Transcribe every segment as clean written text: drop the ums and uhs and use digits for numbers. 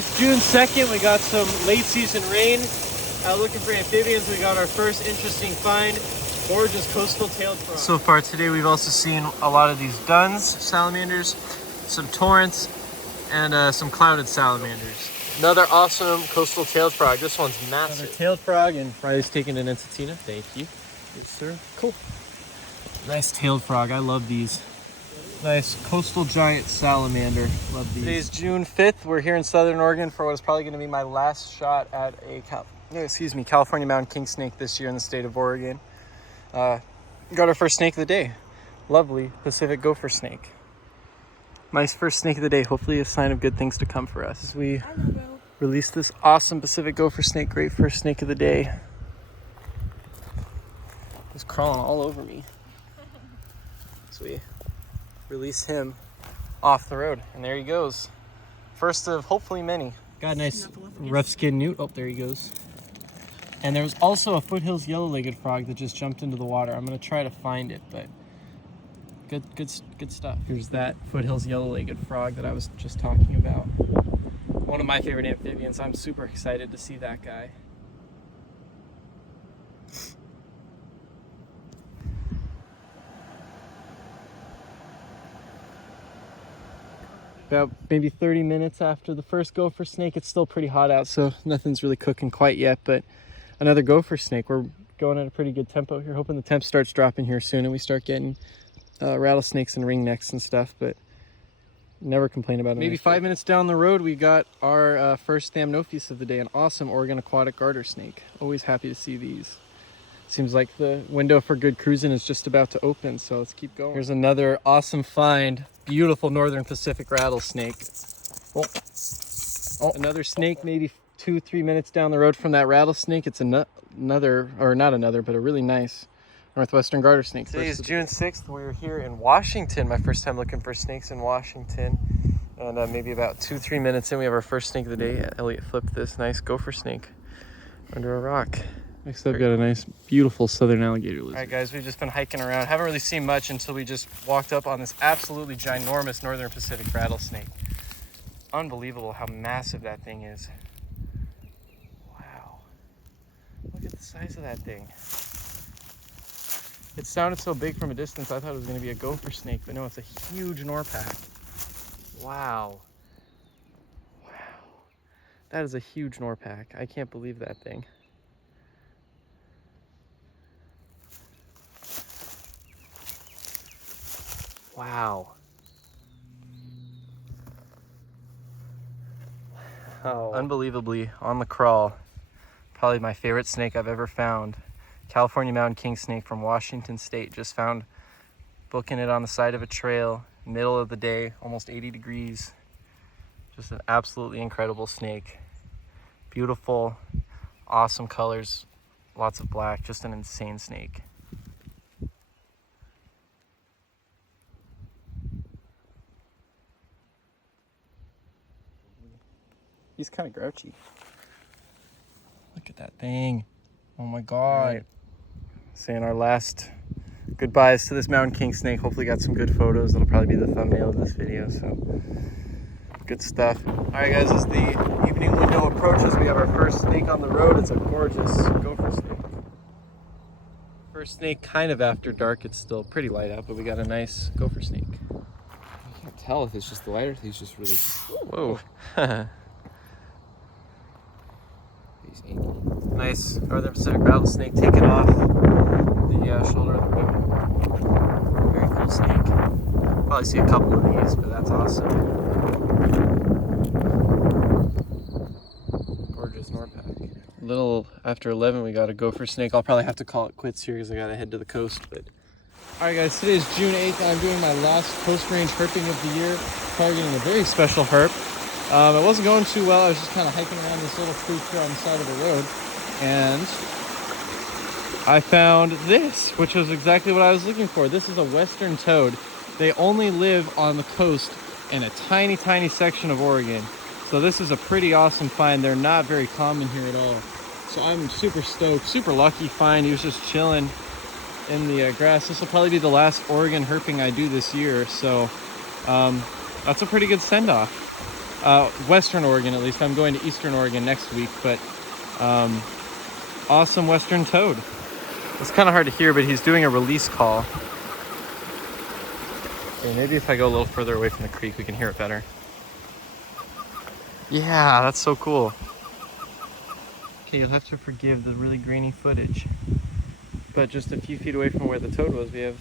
Today's June 2nd. We got some late season rain. Looking for amphibians. We got our first interesting find. Gorgeous coastal tailed frog. So far today we've also seen a lot of these duns, salamanders, some torrents, and some clouded salamanders. Another awesome coastal tailed frog. This one's massive. Another tailed frog, and Riley's taking an Ensatina. Thank you. Yes, sir. Cool. Nice tailed frog. I love these. Nice coastal giant salamander. Love these. Today's June 5th. We're here in Southern Oregon for what is probably going to be my last shot at a California mountain king snake this year in the state of Oregon. Got our first snake of the day. Lovely Pacific gopher snake. My first snake of the day. Hopefully a sign of good things to come for us as we release this awesome Pacific gopher snake. Great first snake of the day. He's crawling all over me. So we release him off the road, and there he goes. First of hopefully many. Got a nice rough skin newt. Oh, there he goes. And there was also a foothills yellow-legged frog that just jumped into the water. I'm gonna try to find it, but good stuff. Here's that foothills yellow-legged frog that I was just talking about. One of my favorite amphibians. I'm super excited to see that guy. About maybe 30 minutes after the first gopher snake. It's still pretty hot out, so nothing's really cooking quite yet, but another gopher snake. We're going at a pretty good tempo here, hoping the temp starts dropping here soon and we start getting rattlesnakes and ringnecks and stuff, but never complain about it. Maybe 5 minutes down the road, we got our first Thamnophis of the day, an awesome Oregon aquatic garter snake. Always happy to see these. Seems like the window for good cruising is just about to open, so let's keep going. Here's another awesome find. Beautiful Northern Pacific rattlesnake. Oh, another snake maybe 2-3 minutes down the road from that rattlesnake. It's another, or not another, but a really nice Northwestern garter snake. Today is June 6th. We're here in Washington. My first time looking for snakes in Washington. And maybe about 2-3 minutes in, we have our first snake of the day. Elliot flipped this nice gopher snake under a rock. Next up, got a nice, beautiful southern alligator lizard. All right, guys, we've just been hiking around. Haven't really seen much until we just walked up on this absolutely ginormous Northern Pacific rattlesnake. Unbelievable how massive that thing is. Wow. Look at the size of that thing. It sounded so big from a distance, I thought it was going to be a gopher snake, but no, it's a huge Norpac. Wow. Wow. That is a huge Norpac. I can't believe that thing. Wow. Oh. Unbelievably on the crawl. Probably my favorite snake I've ever found. California mountain king snake from Washington State. Just found, booking it on the side of a trail, middle of the day, almost 80 degrees. Just an absolutely incredible snake. Beautiful, awesome colors, lots of black, just an insane snake. He's kind of grouchy. Look at that thing. Oh my God. Right. Saying our last goodbyes to this mountain king snake. Hopefully got some good photos. That'll probably be the thumbnail of this video, so good stuff. All right, guys, as the evening window approaches, we have our first snake on the road. It's a gorgeous gopher snake. First snake kind of after dark. It's still pretty light out, but we got a nice gopher snake. I can't tell if it's just the lighter. He's just really... Whoa. He's inky. Nice Northern Pacific rattlesnake taken off the shoulder of the road. Very cool snake. Probably see a couple of these, but that's awesome. Gorgeous Norpac. A little after 11, we got a gopher snake. I'll probably have to call it quits here because I gotta head to the coast. But all right, guys, today is June 8th. I'm doing my last coast range herping of the year. Targeting a very special herp. It wasn't going too well. I was just kind of hiking around this little creek here on the side of the road, and I found this, which was exactly what I was looking for. This is a western toad. They only live on the coast in a tiny, tiny section of Oregon. So this is a pretty awesome find. They're not very common here at all. So I'm super stoked, super lucky find. He was just chilling in the grass. This will probably be the last Oregon herping I do this year. So that's a pretty good send-off. Western Oregon at least. I'm going to Eastern Oregon next week, but awesome western toad. It's kind of hard to hear, but he's doing a release call. Okay, maybe if I go a little further away from the creek, we can hear it better. Yeah, that's so cool. Okay, you'll have to forgive the really grainy footage. But just a few feet away from where the toad was, we have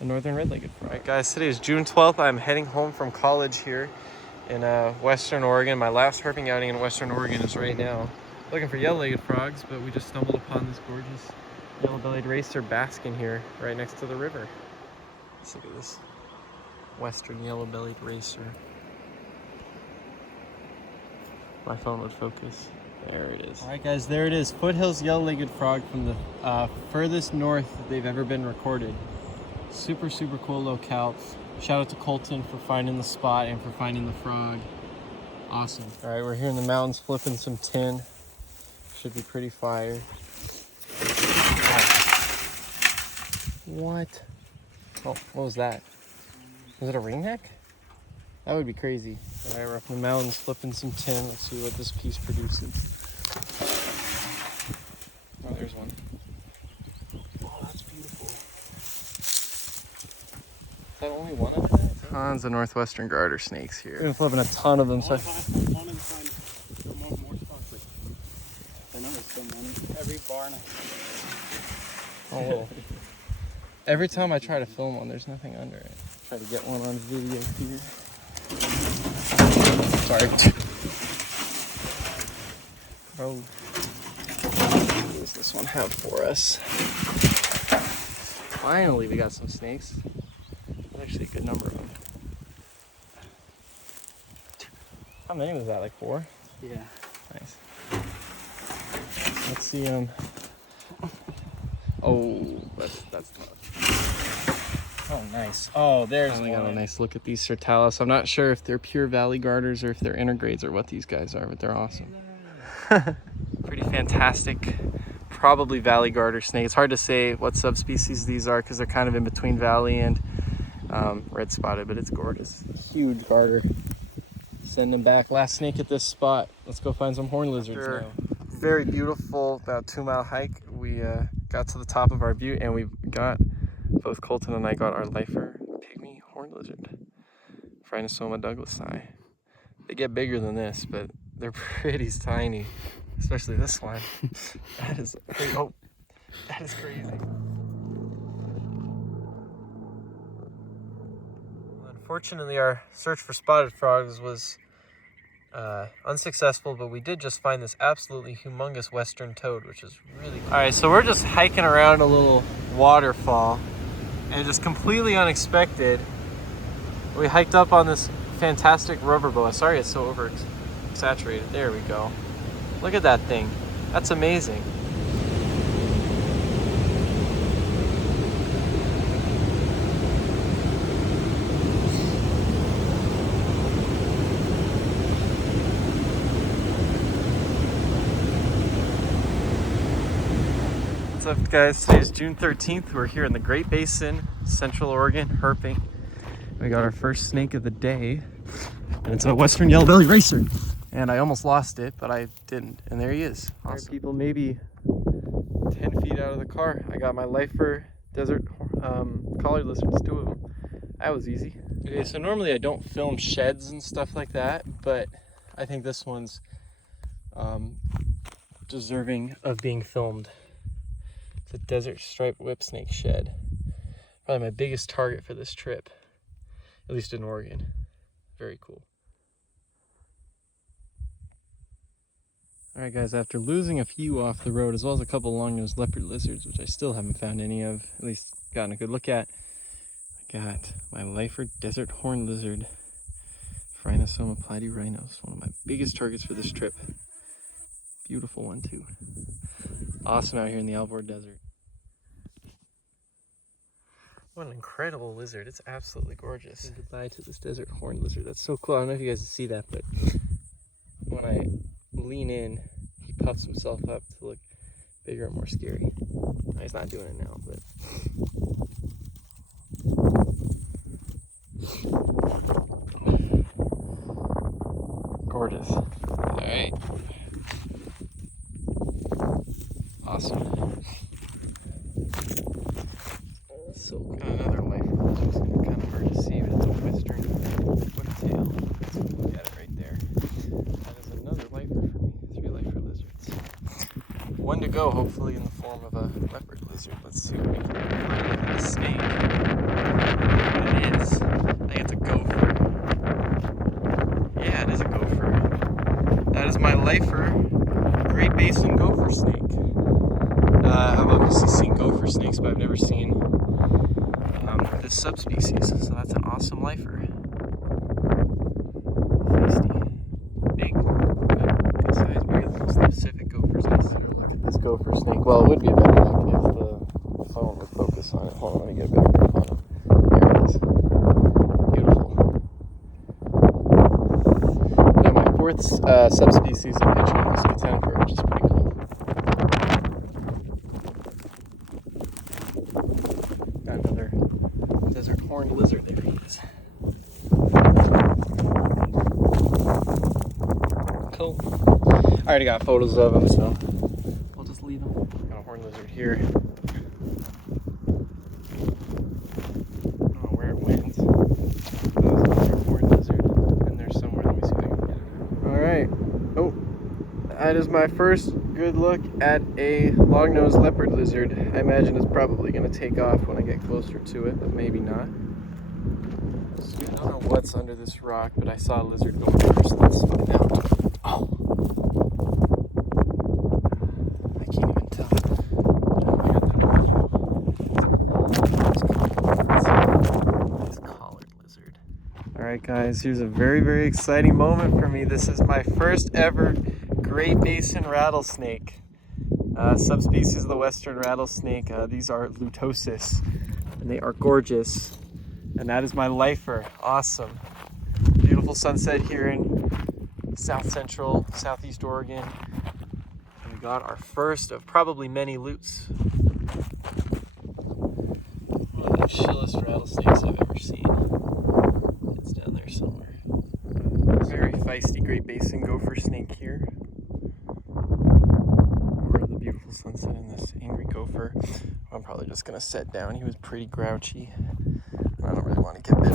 a northern red-legged frog. All right, guys, today is June 12th. I'm heading home from college here in Western Oregon. My last herping outing in Western Oregon is right now. Looking for yellow-legged frogs, but we just stumbled upon this gorgeous yellow-bellied racer basking here right next to the river. Let's look at this western yellow-bellied racer. My phone would focus. There it is. All right, guys, there it is. Foothills yellow-legged frog from the furthest north that they've ever been recorded. Super, super cool locale. Shout out to Colton for finding the spot and for finding the frog. Awesome. All right, we're here in the mountains flipping some tin. Should be pretty fire. What? Oh, what was that? Was it a ringneck? That would be crazy. All right, we're up in the mountains flipping some tin. Let's see what this piece produces. Oh, there's one. Oh, that's beautiful. Is that only one of them? Tons of northwestern garter snakes here. We're flipping a ton of them. So every barn. oh, every time I try to film one, there's nothing under it. Try to get one on video here. Sorry. Oh, what does this one have for us? Finally, we got some snakes. There's actually a good number of them. How many was that? Like 4? Yeah. Nice. Let's see Oh, that's tough. Oh, nice. Oh, there's one. Got a nice look at these Sertalis. I'm not sure if they're pure valley garters or if they're intergrades or what these guys are, but they're awesome. Pretty fantastic. Probably valley garter snake. It's hard to say what subspecies these are because they're kind of in between valley and red spotted, but it's gorgeous. Huge garter. Send them back. Last snake at this spot. Let's go find some horn lizards now. Very beautiful, about 2-mile hike. We got to the top of our butte and we got, both Colton and I got our lifer pygmy horn lizard, Phrynosoma douglasii. They get bigger than this, but they're pretty tiny, especially this one. That is crazy. Oh, that is crazy. Unfortunately, our search for spotted frogs was unsuccessful, but we did just find this absolutely humongous western toad, which is really cool. All right, so we're just hiking around a little waterfall, and just completely unexpected, we hiked up on this fantastic rubber boa. Sorry it's so oversaturated. There we go. Look at that thing. That's amazing. What's up, guys? Today is June 13th. We're here in the Great Basin, Central Oregon, Herping. We got our first snake of the day, and it's a western yellow-bellied racer. And I almost lost it, but I didn't. And there he is. Awesome. All right, people, maybe 10 feet out of the car, I got my lifer desert collared lizards, 2 of them. That was easy. Okay, so normally I don't film sheds and stuff like that, but I think this one's deserving of being filmed. It's a desert striped whip snake shed. Probably my biggest target for this trip, at least in Oregon. Very cool. All right, guys, after losing a few off the road, as well as a couple long-nosed leopard lizards, which I still haven't found any of, at least gotten a good look at, I got my lifer desert horn lizard, Phrynosoma platyrinos, one of my biggest targets for this trip. Beautiful one, too. Awesome out here in the Alvord Desert. What an incredible lizard. It's absolutely gorgeous. Saying goodbye to this desert horn lizard. That's so cool. I don't know if you guys can see that, but when I lean in, he puffs himself up to look bigger and more scary. He's not doing it now, but Gorgeous. All right. Awesome. So got another lifer, which is kind of hard to see, but it's a western whiptail. Let's look at it right there. That is another lifer for me. 3 lifer lizards. 1 to go, hopefully in the form of a leopard lizard. Let's see what we can find. A snake. It is. I think it's a gopher. Yeah, it is a gopher. That is my lifer, Great Basin gopher snake. I've obviously seen gopher snakes, but I've never seen this subspecies. So that's an awesome lifer. Feisty. Big. Good size, bigger than most Pacific gophers. Let's look at this gopher snake. Well, it would be a better look if the phone would focus on it. Hold on, let me get a better grip on it. There it is. Beautiful. Now my 4th subspecies of Pitchfork scutenifer, which is pretty cool. Got another desert horned lizard. There he is. Cool. I already got photos of him, so we'll just leave him. Got a horned lizard here. I don't know where it went. That was another horned lizard in there somewhere. Let me see if I can get it. Alright. Oh, that is my first good look at a long-nosed leopard lizard. I imagine it's probably going to take off when I get closer to it, but maybe not. So I don't know what's under this rock, but I saw a lizard go there, so let's find out. Oh! I can't even tell. Nice collared lizard. Alright guys, here's a very, very exciting moment for me. This is my first ever Great Basin rattlesnake. Subspecies of the western rattlesnake. These are lutosis, and they are gorgeous. And that is my lifer. Awesome. Beautiful sunset here in south central, southeast Oregon. And we got our first of probably many loots. One of the chillest rattlesnakes I've ever seen. It's down there somewhere. Very feisty Great Basin gopher snake here. Beautiful sunset in this angry gopher. I'm probably just gonna set down. He was pretty grouchy. I don't really want to get bit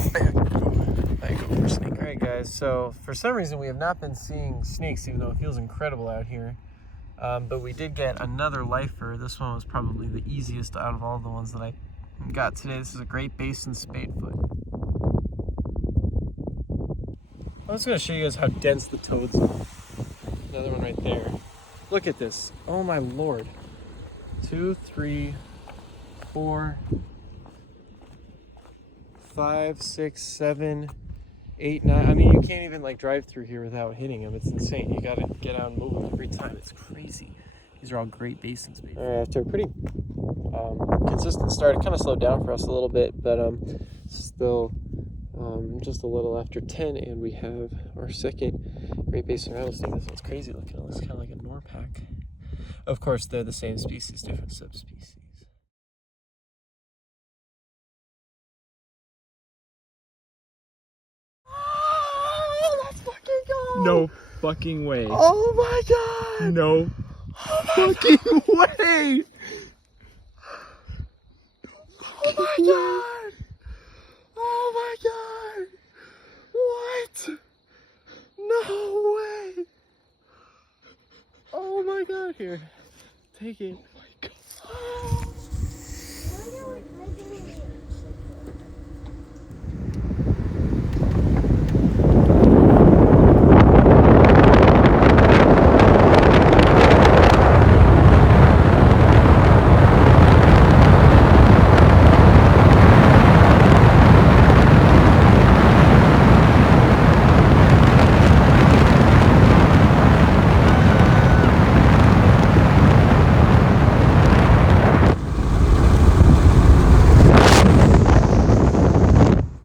by a gopher snake. Alright guys, so for some reason we have not been seeing snakes, even though it feels incredible out here. But we did get another lifer. This one was probably the easiest out of all the ones that I got today. This is a Great Basin spadefoot. I'm just gonna show you guys how dense the toads are. Another one right there. Look at this. Oh my lord. 2, 3, 4, 5, 6, 7, 8, 9. I mean, you can't even like drive through here without hitting them. It's insane. You gotta get out and move them every time. It's crazy. These are all Great Basin spadefoot. After a pretty consistent start, it kind of slowed down for us a little bit, but still just a little after 10, and we have our second Great Basin rattlesnake. This one's crazy looking. It looks kind of like a Norpack. Of course, they're the same species, different subspecies. Oh, let's fucking go! No fucking way. Oh my god! No Fucking way! Oh my god! Oh my god! What? No way! Oh my god, here. Take it.